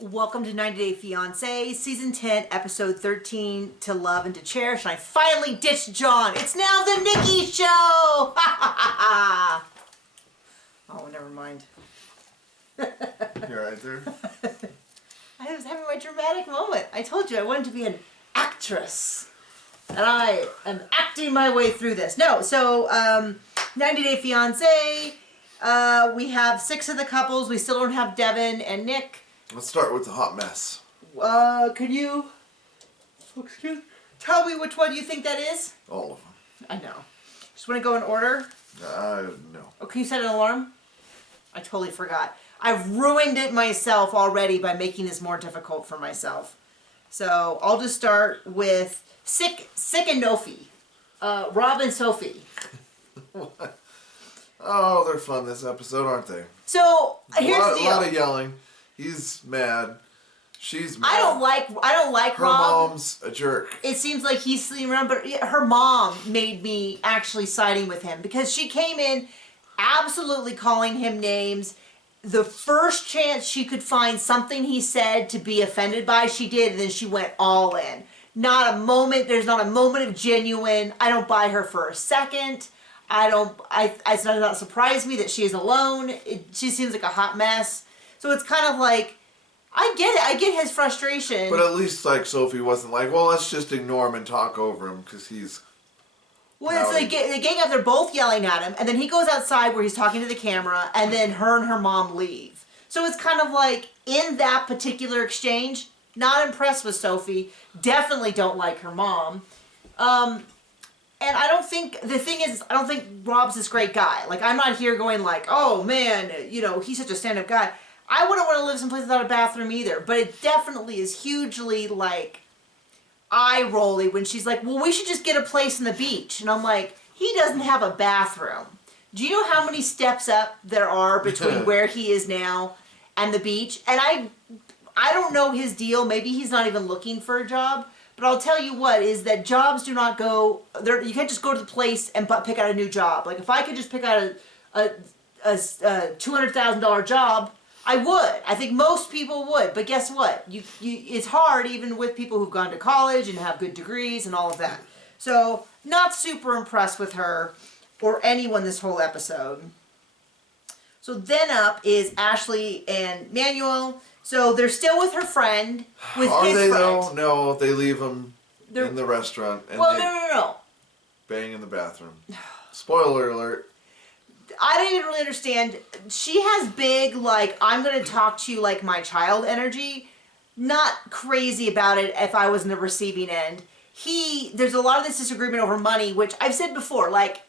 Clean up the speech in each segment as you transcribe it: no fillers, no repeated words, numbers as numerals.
Welcome to 90 Day Fiance, Season 10, Episode 13, To Love and to Cherish. And I finally ditched John. It's now the Nikki Show! Ha ha ha! Oh, never mind. You're right there. I was having my dramatic moment. I told you I wanted to be an actress. And I am acting my way through this. No, so 90 Day Fiance, we have 6 of the couples. We still don't have Devin and Nick. Let's start with the hot mess. Can you tell me which one you think that is? All of them. I know. Just want to go in order? No. Oh, can you set an alarm? I totally forgot. I've ruined it myself already by making this more difficult for myself. So I'll just start with Sick and Nofi. Rob and Sophie. What? Oh, they're fun this episode, aren't they? So here's the deal. A lot of yelling. He's mad. She's mad. I don't like her Rob. Her mom's a jerk. It seems like he's sleeping around, but her mom made me actually siding with him because she came in absolutely calling him names. The first chance she could find something he said to be offended by, she did, and then she went all in. Not a moment, there's not a moment of genuine, I don't buy her for a second. It's not surprised me that she is alone. She seems like a hot mess. So it's kind of like, I get it. I get his frustration. But at least, like, Sophie wasn't like, well, let's just ignore him and talk over him because he's... Well, it's like the gang up, they're both yelling at him, and then he goes outside where he's talking to the camera, and then her and her mom leave. So it's kind of like, in that particular exchange, not impressed with Sophie, definitely don't like her mom. And I don't think, the thing is, I don't think Rob's this great guy. Like, I'm not here going like, oh man, you know, he's such a stand-up guy. I wouldn't want to live someplace without a bathroom either, but it definitely is hugely, like, eye-rolly when she's like, well, we should just get a place on the beach. And I'm like, he doesn't have a bathroom. Do you know how many steps up there are between where he is now and the beach? And I don't know his deal. Maybe he's not even looking for a job. But I'll tell you what, is that jobs do not go, you can't just go to the place and pick out a new job. Like, if I could just pick out a $200,000 job, I would. I think most people would. But guess what? It's hard even with people who've gone to college and have good degrees and all of that. So, not super impressed with her or anyone this whole episode. So then up is Ashley and Manuel. So they're still with her friend, with Are his they friend. though? No, they leave him in the restaurant and well, they no. bang in the bathroom. Spoiler alert. I don't even really understand. She has big, like, I'm going to talk to you like my child energy. Not crazy about it if I was in the receiving end. There's a lot of this disagreement over money, which I've said before, like,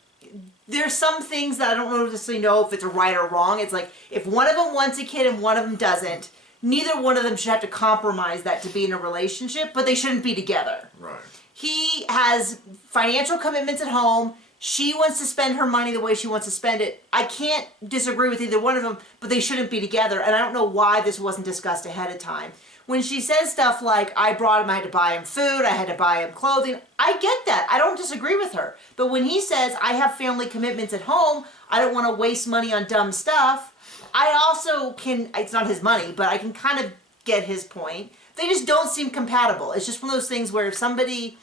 there's some things that I don't necessarily know if it's right or wrong. It's like, if one of them wants a kid and one of them doesn't, neither one of them should have to compromise that to be in a relationship, but they shouldn't be together. Right. He has financial commitments at home. She wants to spend her money the way she wants to spend it. I can't disagree with either one of them, but they shouldn't be together. And I don't know why this wasn't discussed ahead of time. When she says stuff like, I brought him, I had to buy him food, I had to buy him clothing, I get that. I don't disagree with her. But when he says, I have family commitments at home, I don't want to waste money on dumb stuff, I also can, it's not his money, but I can kind of get his point. They just don't seem compatible. It's just one of those things where if somebody,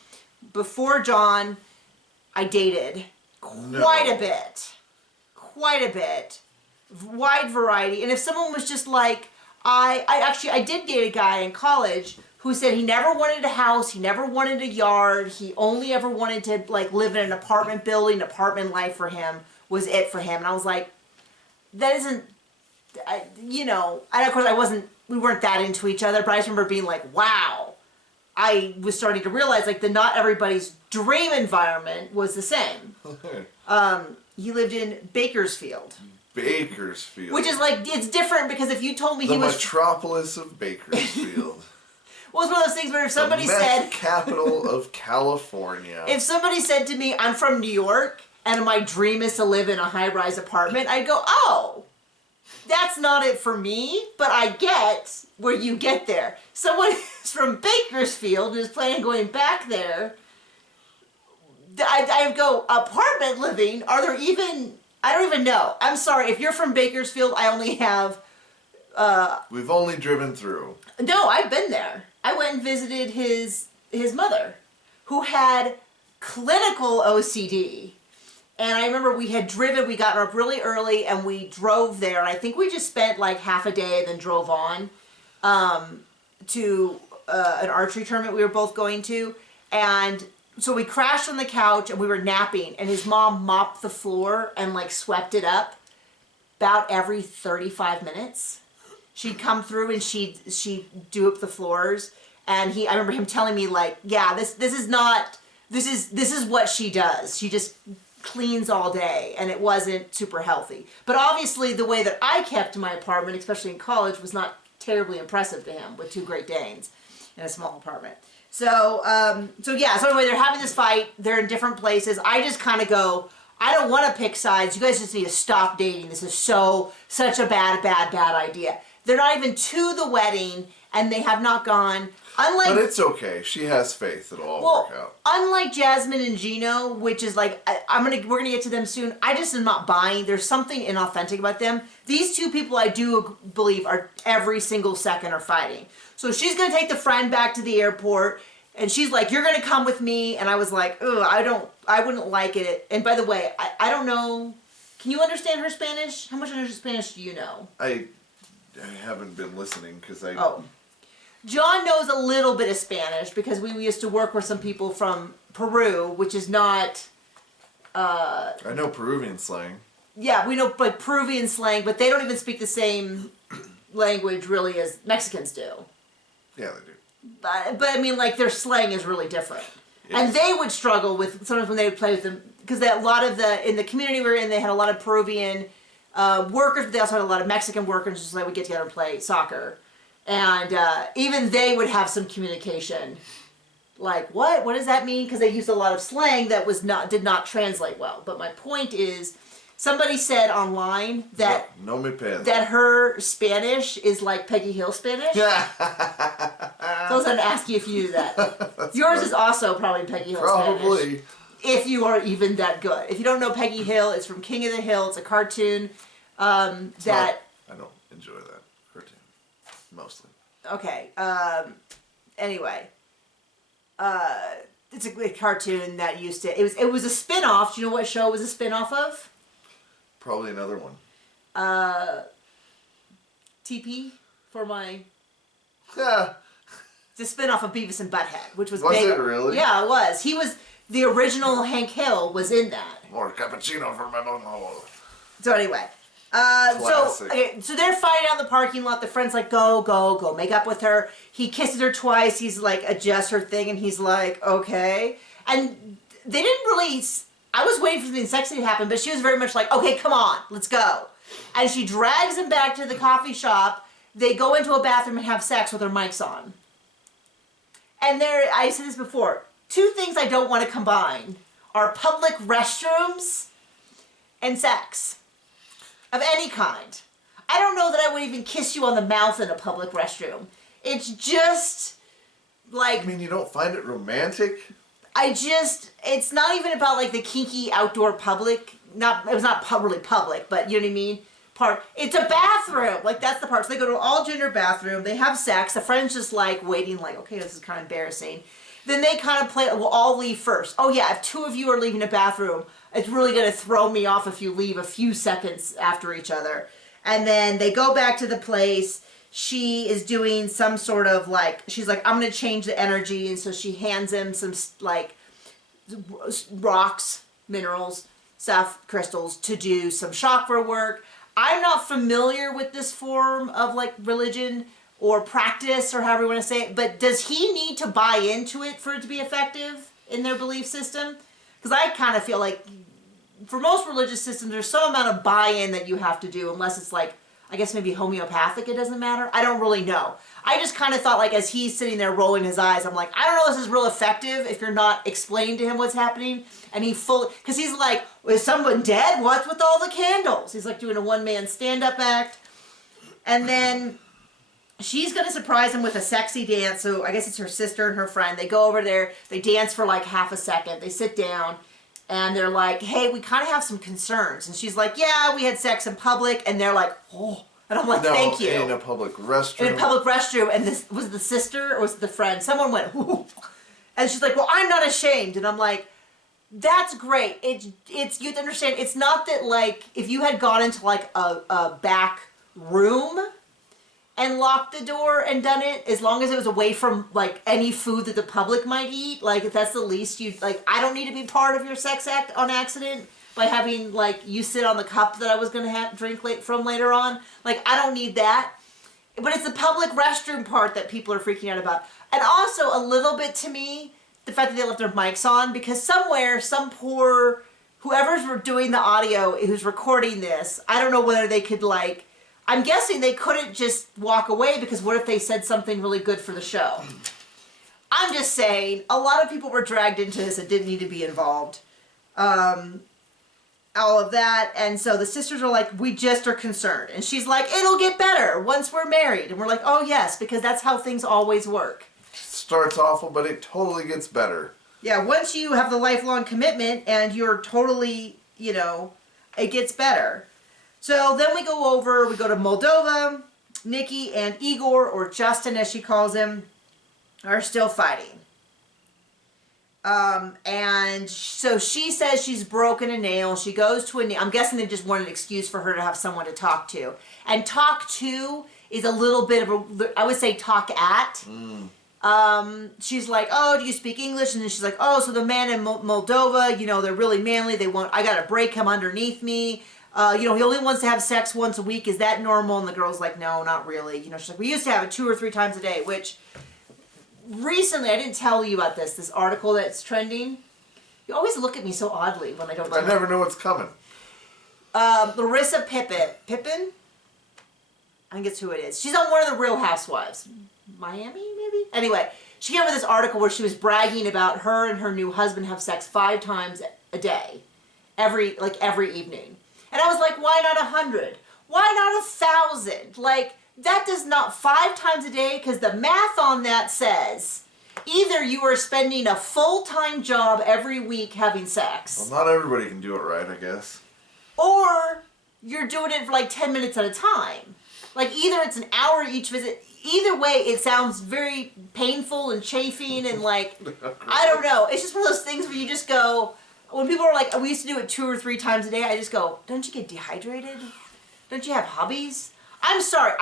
before John, I dated quite a bit, wide variety. And if someone was just like, I did date a guy in college who said he never wanted a house, he never wanted a yard, he only ever wanted to like live in an apartment building, apartment life for him was it for him. And I was like, that isn't, you know, and of course we weren't that into each other, but I just remember being like, wow. I was starting to realize like that not everybody's dream environment was the same. He lived in Bakersfield. Bakersfield. Which is like, it's different because if you told me he was... The metropolis of Bakersfield. Well, it's one of those things where if somebody said... capital of California. If somebody said to me, I'm from New York and my dream is to live in a high-rise apartment, I'd go, oh, that's not it for me, but I get where you get there. Someone who's from Bakersfield and is planning on going back there, I go, apartment living? Are there even... I don't even know. I'm sorry, if you're from Bakersfield, I only have We've only driven through. No, I've been there. I went and visited his mother, who had clinical OCD. And I remember we got up really early and we drove there. And I think we just spent like half a day and then drove on to an archery tournament we were both going to. And so we crashed on the couch and we were napping. And his mom mopped the floor and like swept it up about every 35 minutes. She'd come through and she'd do up the floors. And I remember him telling me like, yeah, this is what she does. She just cleans all day, and it wasn't super healthy. But obviously the way that I kept my apartment, especially in college, was not terribly impressive to him with 2 Great Danes in a small apartment. So anyway, they're having this fight. They're in different places. I just kind of go, I don't want to pick sides. You guys just need to stop dating. This is such a bad idea. They're not even to the wedding, and they have not gone. But it's okay. She has faith. It'll all work out. Unlike Jasmine and Gino, which is like, we're gonna get to them soon. I just am not buying. There's something inauthentic about them. These 2 people, I do believe, are every single second are fighting. So she's gonna take the friend back to the airport, and she's like, "You're gonna come with me." And I was like, "Ugh, I wouldn't like it." And by the way, I don't know. Can you understand her Spanish? How much of her Spanish do you know? I haven't been listening because I. Oh. John knows a little bit of Spanish because we used to work with some people from Peru, which is not... I know Peruvian slang. Yeah, we know like Peruvian slang, but they don't even speak the same language really as Mexicans do. Yeah, they do. But I mean, like, their slang is really different. Yes. And they would struggle with, sometimes when they would play with them, because in the community we were in, they had a lot of Peruvian workers, but they also had a lot of Mexican workers, just like we get together and play soccer. And even they would have some communication, like, what does that mean? Because they used a lot of slang that did not translate well. But my point is, somebody said online that that her Spanish is like Peggy Hill Spanish. So I was going to ask you if you knew that. Yours is also probably Peggy Hill Spanish. Probably. If you are even that good. If you don't know Peggy Hill, it's from King of the Hill. It's a cartoon I don't enjoy that. Mostly. Okay. Anyway, it's a cartoon that used to. It was a spin-off. Do you know what show it was a spin-off of? Probably another one. TP for my. Yeah. It's a spin-off of Beavis and Butthead, which was. Was it really? Yeah, it was. He was the original Hank Hill was in that. More cappuccino for my bunghole. So anyway. So they're fighting out in the parking lot. The friend's like, go, make up with her. He kisses her twice. He's like, adjusts her thing, and he's like, okay. And they didn't really, I was waiting for something sexy to happen, but she was very much like, okay, come on, let's go. And she drags him back to the coffee shop. They go into a bathroom and have sex with their mics on. And I said this before, 2 things I don't want to combine are public restrooms and sex. Of any kind. I don't know that I would even kiss you on the mouth in a public restroom. It's just like... I mean, you don't find it romantic? It's not even about like the kinky outdoor public. It was not really public, but you know what I mean? It's a bathroom. Like, that's the part. So they go to an all-gender bathroom. They have sex. The friend's just like waiting like, okay, this is kind of embarrassing. Then they kind of play, we'll all leave first. Oh yeah, if 2 of you are leaving a bathroom, it's really going to throw me off if you leave a few seconds after each other. And then they go back to the place. She is doing some sort of like, she's like, I'm going to change the energy. And so she hands him some like rocks, minerals, stuff, crystals to do some chakra work. I'm not familiar with this form of like religion or practice or however you want to say it, but does he need to buy into it for it to be effective in their belief system? Because I kind of feel like for most religious systems, there's some amount of buy-in that you have to do, unless it's like, I guess maybe homeopathic, it doesn't matter. I don't really know. I just kind of thought, like, as he's sitting there rolling his eyes, I'm like, I don't know if this is real effective if you're not explaining to him what's happening. And because he's like, is someone dead? What's with all the candles? He's like doing a one-man stand-up act. And then she's going to surprise him with a sexy dance. So I guess it's her sister and her friend. They go over there. They dance for like half a second. They sit down. And they're like, hey, we kind of have some concerns. And she's like, yeah, we had sex in public. And they're like, oh, And I'm like, thank you. In a public restroom. In a public restroom, and this was the sister or was it the friend? Someone went, ooh. And she's like, well, I'm not ashamed. And I'm like, that's great. It's you have to understand, it's not that like, if you had gone into like a back room and locked the door and done it, as long as it was away from like any food that the public might eat, like if that's the least you, like I don't need to be part of your sex act on accident by having like you sit on the cup that I was going to drink from later on. Like I don't need that. But it's the public restroom part that people are freaking out about. And also a little bit to me, the fact that they left their mics on, because somewhere, some poor, whoever's doing the audio, who's recording this, I don't know whether they could like, I'm guessing they couldn't just walk away because what if they said something really good for the show? I'm just saying, a lot of people were dragged into this that didn't need to be involved. All of that, and so the sisters are like, we just are concerned. And she's like, it'll get better once we're married. And we're like, oh yes, because that's how things always work. Starts awful, but it totally gets better. Yeah, once you have the lifelong commitment and you're totally, you know, it gets better. So then we go to Moldova. Nikki and Igor, or Justin as she calls him, are still fighting. And so she says she's broken a nail. She goes to I'm guessing they just want an excuse for her to have someone to talk to. And talk to is a little bit of I would say talk at. She's like, oh, do you speak English? And then she's like, oh, so the man in Moldova, you know, they're really manly. I got to break him underneath me. You know, he only wants to have sex once a week. Is that normal? And the girl's like, no, not really. You know, she's like, we used to have it 2 or 3 times a day, which... Recently, I didn't tell you about this article that's trending. You always look at me so oddly when I don't tell you. I never know what's coming. Larissa Pippen? I think it's who it is. She's on one of the Real Housewives. Miami, maybe? Anyway, she came up with this article where she was bragging about her and her new husband have sex 5 times a day. Every evening. And I was like, why not 100? Why not 1,000? Like... That does not 5 times a day, because the math on that says either you are spending a full-time job every week having sex. Well, not everybody can do it right, I guess. Or you're doing it for like 10 minutes at a time. Like either it's an hour each visit. Either way, it sounds very painful and chafing and like, I don't know. It's just one of those things where you just go, when people are like, we used to do it 2 or 3 times a day, I just go, don't you get dehydrated? Don't you have hobbies? I'm sorry.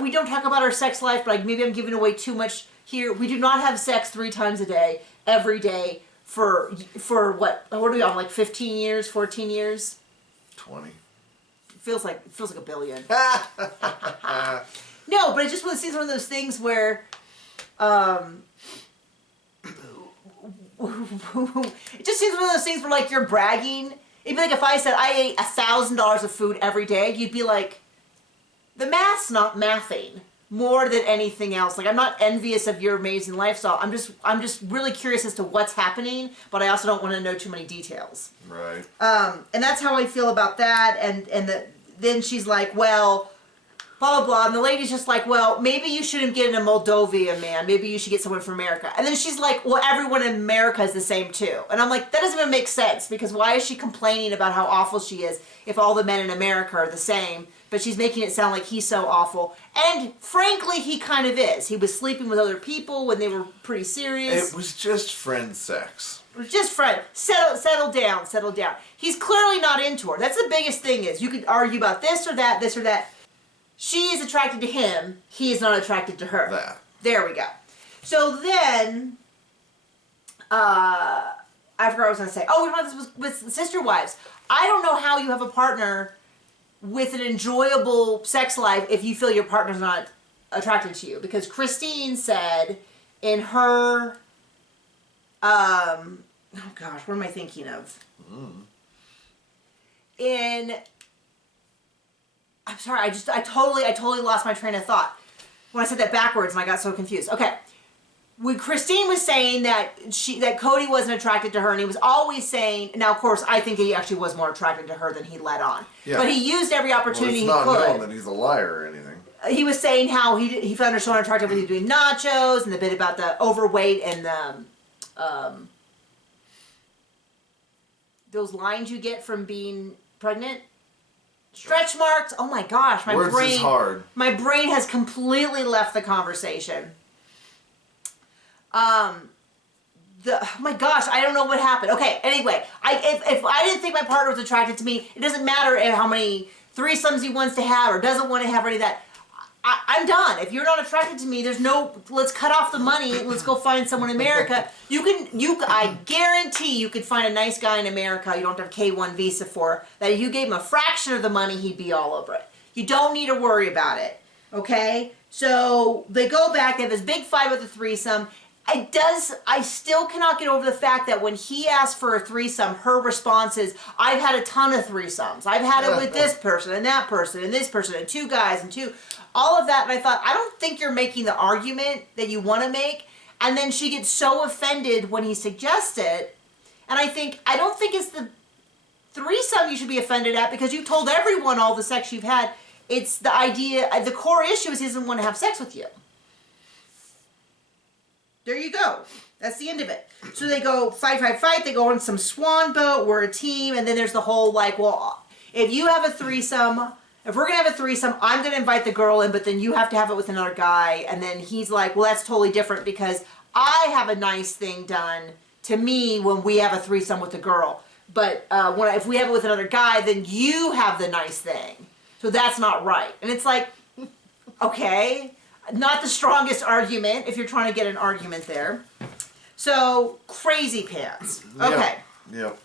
We don't talk about our sex life, but maybe I'm giving away too much here. We do not have sex 3 times a day, every day, for what are we on, like 15 years, 14 years? 20. Feels like a billion. No, but it just seems one of those things where, it just seems one of those things where like you're bragging. It'd be like if I said I ate $1,000 of food every day, you'd be like, the math's not mathing more than anything else. Like I'm not envious of your amazing lifestyle. I'm just really curious as to what's happening, but I also don't want to know too many details. Right. And that's how I feel about that. And then she's like, well, blah, blah, blah. And the lady's just like, well, maybe you shouldn't get a Moldovan man. Maybe you should get someone from America. And then she's like, well, everyone in America is the same too. And I'm like, that doesn't even make sense, because why is she complaining about how awful she is if all the men in America are the same? But she's making it sound like he's so awful. And frankly, he kind of is. He was sleeping with other people when they were pretty serious. It was just friend sex. It was just friend. Settle down. He's clearly not into her. That's the biggest thing is, you could argue about this or that, this or that. She is attracted to him. He is not attracted to her. That. There we go. So then, I forgot what I was going to say. Oh, we talked about this with sister wives. I don't know how you have a partner with an enjoyable sex life if you feel your partner's not attracted to you. Because Christine said in her, oh gosh, what am I thinking of? I'm sorry, I totally lost my train of thought when I said that backwards and I got so confused. Okay. When Christine was saying that Cody wasn't attracted to her, and he was always saying, now of course I think he actually was more attracted to her than he let on. Yeah. But he used every opportunity he could. Well, it's not known that he's a liar or anything. He was saying how he found her so unattractive when he was doing nachos, and the bit about the overweight and the those lines you get from being pregnant. Stretch marks. Oh my gosh, Words is hard. My brain has completely left the conversation. Oh my gosh, I don't know what happened. Okay, anyway, if I didn't think my partner was attracted to me, it doesn't matter how many threesomes he wants to have or doesn't want to have or any of that. I'm done. If you're not attracted to me, there's no, let's cut off the money, let's go find someone in America. I guarantee you could find a nice guy in America you don't have K1 visa for, that if you gave him a fraction of the money, he'd be all over it. You don't need to worry about it, okay? So they go back, they have this big fight with the threesome. I still cannot get over the fact that when he asked for a threesome, her response is, I've had a ton of threesomes. I've had it with this person and that person and this person and two guys and two, all of that. And I thought, I don't think you're making the argument that you want to make. And then she gets so offended when he suggests it. And I don't think it's the threesome you should be offended at, because you told everyone all the sex you've had. It's the idea, the core issue is he doesn't want to have sex with you. There you go. That's the end of it. So they go fight. They go on some swan boat. We're a team. And then there's the whole like, well, if you have a threesome, if we're going to have a threesome, I'm going to invite the girl in, but then you have to have it with another guy. And then he's like, well, that's totally different because I have a nice thing done to me when we have a threesome with a girl. But if we have it with another guy, then you have the nice thing. So that's not right. And it's like, okay. Not the strongest argument if you're trying to get an argument there. So, crazy pants. Okay. Yep.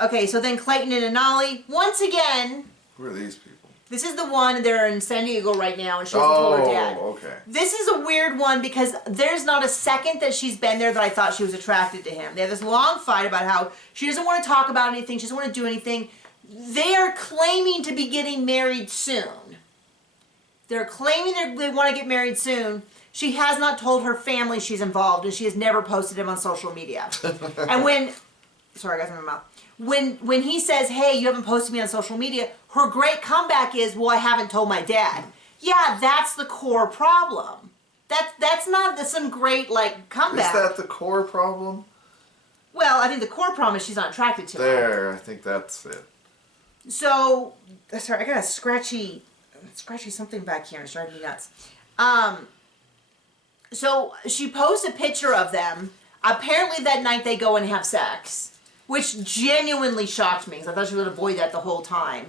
Okay, so then Clayton and Anali, once again. Who are these people? This is the one, they're in San Diego right now, and she hasn't told her dad. Oh, okay. This is a weird one because there's not a second that she's been there that I thought she was attracted to him. They have this long fight about how she doesn't want to talk about anything, she doesn't want to do anything. They are claiming to be getting married soon. They're claiming they want to get married soon. She has not told her family she's involved, and she has never posted him on social media. And sorry, I got something in my mouth. When he says, hey, you haven't posted me on social media, her great comeback is, well, I haven't told my dad. Yeah, that's the core problem. That's not some great, like, comeback. Is that the core problem? Well, I think the core problem is she's not attracted to him. There, I think that's it. So, sorry, I got a scratchy something back here and it's driving me nuts. So she posts a picture of them. Apparently that night they go and have sex, which genuinely shocked me because I thought she would avoid that the whole time.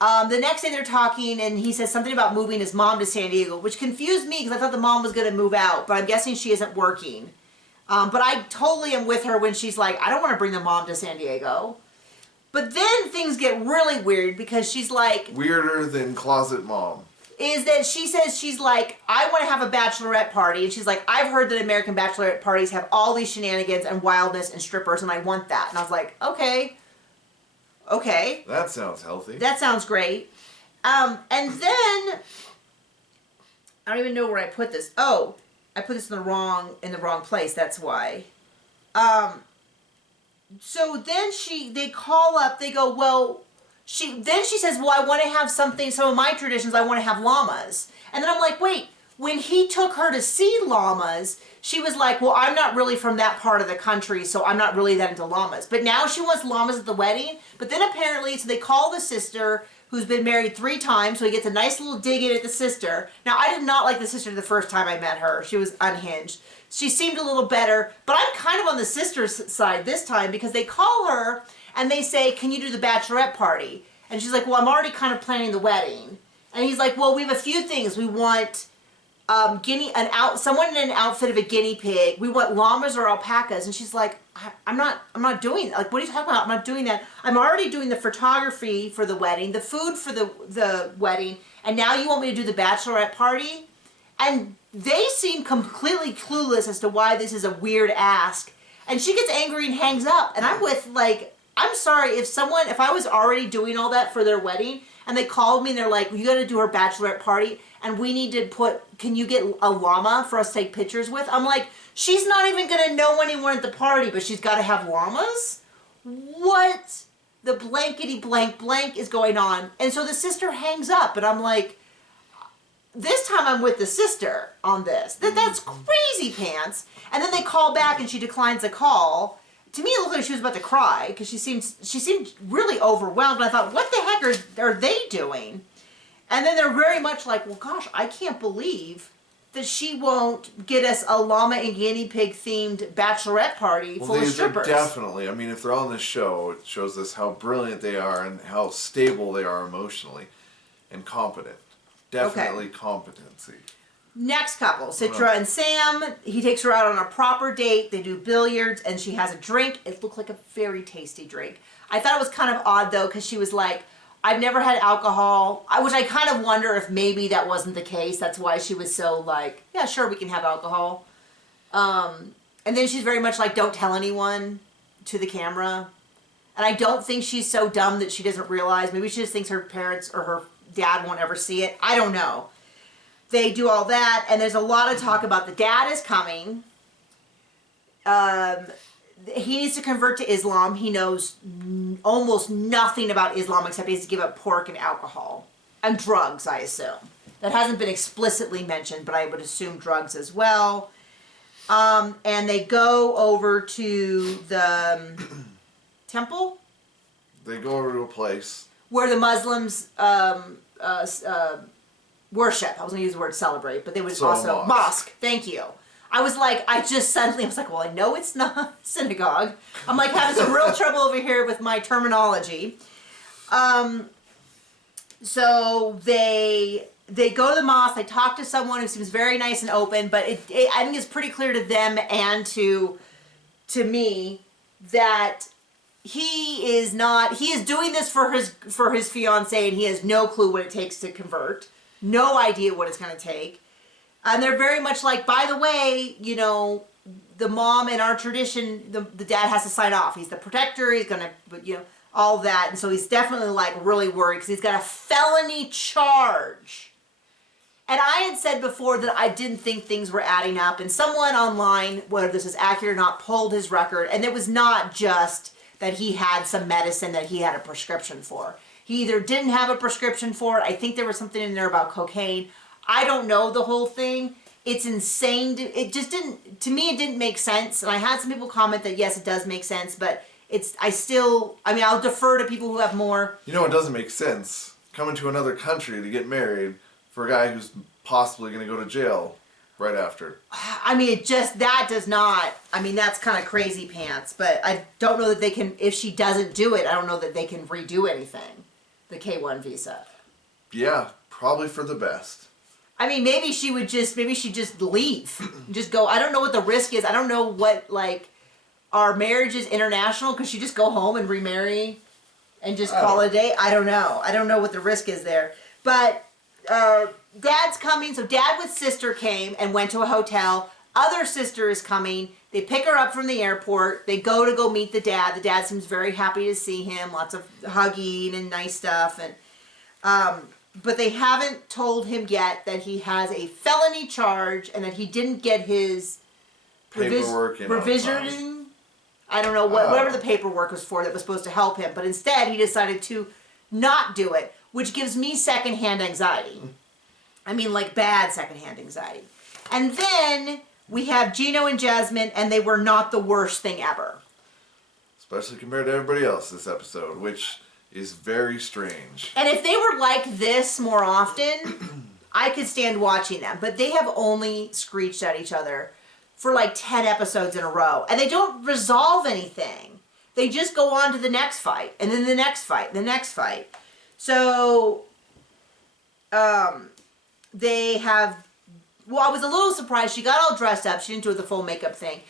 The next day they're talking and he says something about moving his mom to San Diego, which confused me because I thought the mom was going to move out, but I'm guessing she isn't working. But I totally am with her when she's like, I don't want to bring the mom to San Diego. But then things get really weird because she's like... Weirder than closet mom. Is that she says she's like, I want to have a bachelorette party. And she's like, I've heard that American bachelorette parties have all these shenanigans and wildness and strippers and I want that. And I was like, okay. Okay. That sounds healthy. That sounds great. And then... I don't even know where I put this. Oh, I put this in the wrong place. That's why. So then they call up, they go, well, then she says, well, I want to have some of my traditions, I want to have llamas. And then I'm like, wait, when he took her to see llamas, she was like, well, I'm not really from that part of the country, so I'm not really that into llamas. But now she wants llamas at the wedding. But then apparently, so they call the sister, who's been married 3 times, so he gets a nice little dig in at the sister. Now, I did not like the sister the first time I met her. She was unhinged. She seemed a little better, but I'm kind of on the sister's side this time because they call her and they say, can you do the bachelorette party? And she's like, well, I'm already kind of planning the wedding. And he's like, well, we have a few things. We want someone in an outfit of a guinea pig. We want llamas or alpacas. And she's like, I'm not doing that. Like, what are you talking about? I'm not doing that. I'm already doing the photography for the wedding, the food for the wedding, and now you want me to do the bachelorette party? And they seem completely clueless as to why this is a weird ask. And she gets angry and hangs up. And I'm with, like, I'm sorry, if I was already doing all that for their wedding, and they called me and they're like, you gotta do her bachelorette party, and we need to can you get a llama for us to take pictures with? I'm like, she's not even gonna know anyone at the party, but she's gotta have llamas? What the blankety blank is going on? And so the sister hangs up, and I'm like, this time I'm with the sister on this. That's crazy pants. And then they call back and she declines the call. to me, it looked like she was about to cry because she seemed really overwhelmed. And I thought, what the heck are they doing? And then they're very much like, well, gosh, I can't believe that she won't get us a llama and guinea pig themed bachelorette party full of strippers. Definitely. I mean, if they're on this show, it shows us how brilliant they are and how stable they are emotionally and competent. Definitely competency. Next couple, Citra and Sam. He takes her out on a proper date. They do billiards, and she has a drink. It looked like a very tasty drink. I thought it was kind of odd, though, because she was like, I've never had alcohol, which I kind of wonder if maybe that wasn't the case. That's why she was so like, yeah, sure, we can have alcohol. And then she's very much like, don't tell anyone to the camera. And I don't think she's so dumb that she doesn't realize. Maybe she just thinks her parents or her dad won't ever see it. I don't know. They do all that, and there's a lot of talk about the dad is coming. He needs to convert to Islam. He knows almost nothing about Islam except he has to give up pork and alcohol. And drugs, I assume. That hasn't been explicitly mentioned, but I would assume drugs as well. And they go over to the temple? They go over to a place where the Muslims worship. I was going to use the word celebrate, but they would also... Mosque. Thank you. I was like, I was like, well, I know it's not synagogue. I'm like having some real trouble over here with my terminology. So they go to the mosque, they talk to someone who seems very nice and open, but I think it's pretty clear to them and to me that he is doing this for his fiance, and he has no clue what it takes to convert. No idea what it's going to take. And they're very much like, by the way, you know, the mom in our tradition, the dad has to sign off. He's the protector. He's going to, you know, all that. And so he's definitely like really worried because he's got a felony charge. And I had said before that I didn't think things were adding up. And someone online, whether this is accurate or not, pulled his record. And it was not just that he had some medicine that he had a prescription for. He either didn't have a prescription for it. I think there was something in there about cocaine. I don't know the whole thing. It's insane. It just didn't, to me, it didn't make sense. And I had some people comment that, yes, it does make sense, but I'll defer to people who have more. You know, it doesn't make sense. Coming to another country to get married for a guy who's possibly going to go to jail right after. I mean, that's kind of crazy pants, but I don't know that they can, if she doesn't do it, I don't know that they can redo anything, the K-1 visa. Yeah, probably for the best. I mean, maybe she'd just leave. Just go. I don't know what the risk is. I don't know what, like, our marriage is international. Could she just go home and remarry and just call it a day? I don't know. I don't know what the risk is there. But Dad's coming. So Dad with sister came and went to a hotel. Other sister is coming. They pick her up from the airport. They go meet the dad. The dad seems very happy to see him. Lots of hugging and nice stuff. And but they haven't told him yet that he has a felony charge and that he didn't get his revision. I don't know whatever the paperwork was for that was supposed to help him, but instead he decided to not do it, which gives me secondhand anxiety. I mean, like bad secondhand anxiety. And then we have Gino and Jasmine, and they were not the worst thing ever. Especially compared to everybody else this episode, which is very strange. And if they were like this more often, I could stand watching them. But they have only screeched at each other for like 10 episodes in a row. And they don't resolve anything. They just go on to the next fight. And then the next fight. The next fight. So, they have... Well, I was a little surprised. She got all dressed up. She didn't do the full makeup thing.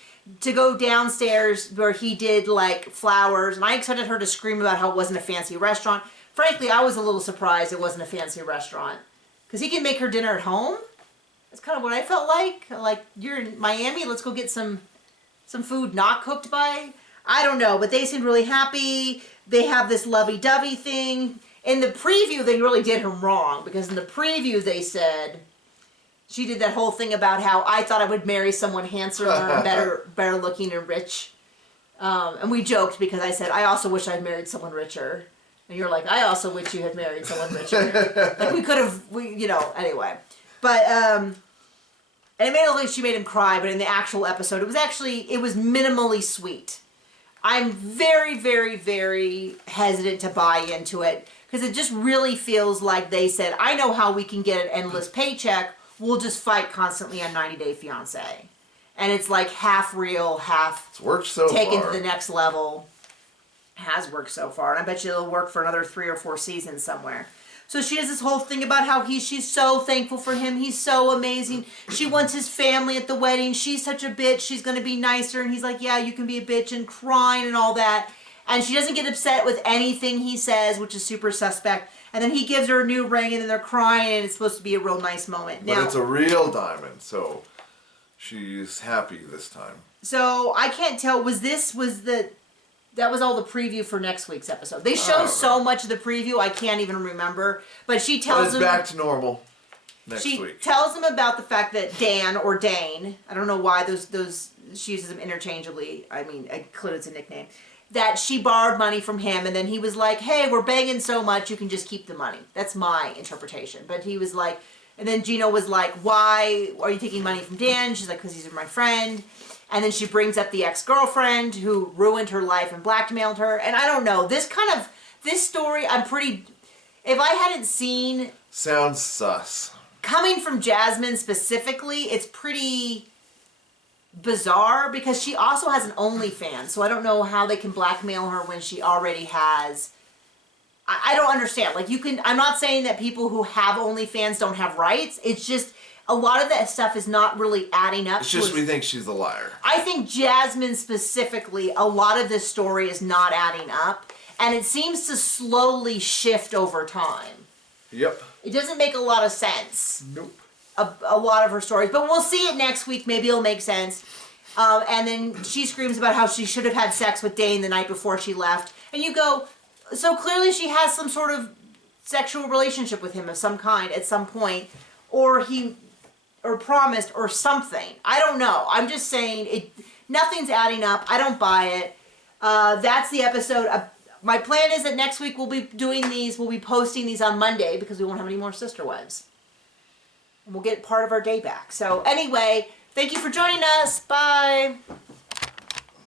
To go downstairs where he did like flowers, and I expected her to scream about how it wasn't a fancy restaurant. Frankly, I was a little surprised it wasn't a fancy restaurant because he can make her dinner at home. That's kind of what I felt like. Like, you're in Miami, let's go get some food not cooked by. I don't know, but they seemed really happy. They have this lovey-dovey thing. In the preview, they really did him wrong because in the preview they said. She did that whole thing about how I thought I would marry someone handsomer and better looking and rich. And we joked because I said, I also wish I'd married someone richer. And you're like, I also wish you had married someone richer. Like we could have, anyway. But, and it made it look like she made him cry, but in the actual episode, it was minimally sweet. I'm very, very, very hesitant to buy into it because it just really feels like they said, I know how we can get an endless paycheck. We'll just fight constantly on 90 Day Fiance. And it's like half real, half it's worked so taken far. to the next level. Has worked so far. And I bet you it'll work for another 3 or 4 seasons somewhere. So she does this whole thing about how she's so thankful for him. He's so amazing. She wants his family at the wedding. She's such a bitch. She's going to be nicer. And he's like, yeah, you can be a bitch, and crying and all that. And she doesn't get upset with anything he says, which is super suspect. And then he gives her a new ring, and then they're crying, and it's supposed to be a real nice moment. But it's a real diamond, so she's happy this time. So I can't tell. That was all the preview for next week's episode. They show so much of the preview, I can't even remember. But she tells him... back to normal next week. She tells him about the fact that Dan, or Dane, I don't know why she uses them interchangeably. I mean, clearly it's a nickname. That she borrowed money from him, and then he was like, hey, we're banging so much, you can just keep the money. That's my interpretation. But he was like... And then Gino was like, why are you taking money from Dan? She's like, because he's my friend. And then she brings up the ex-girlfriend who ruined her life and blackmailed her. And I don't know, this story, if I hadn't seen... Sounds sus. Coming from Jasmine specifically, it's pretty bizarre because she also has an OnlyFans. So I don't know how they can blackmail her when she already has... I don't understand. Like, I'm not saying that people who have OnlyFans don't have rights. It's just... A lot of that stuff is not really adding up. It's just we think she's a liar. I think Jasmine specifically, a lot of this story is not adding up. And it seems to slowly shift over time. Yep. It doesn't make a lot of sense. Nope. A lot of her stories. But we'll see it next week. Maybe it'll make sense. And then she screams about how she should have had sex with Dane the night before she left. And you go, so clearly she has some sort of sexual relationship with him of some kind at some point. Or promised, or something. I don't know. I'm just saying, nothing's adding up. I don't buy it. That's the episode. My plan is that next week we'll be doing these, we'll be posting these on Monday because we won't have any more Sister Wives. And we'll get part of our day back. So anyway, thank you for joining us. Bye.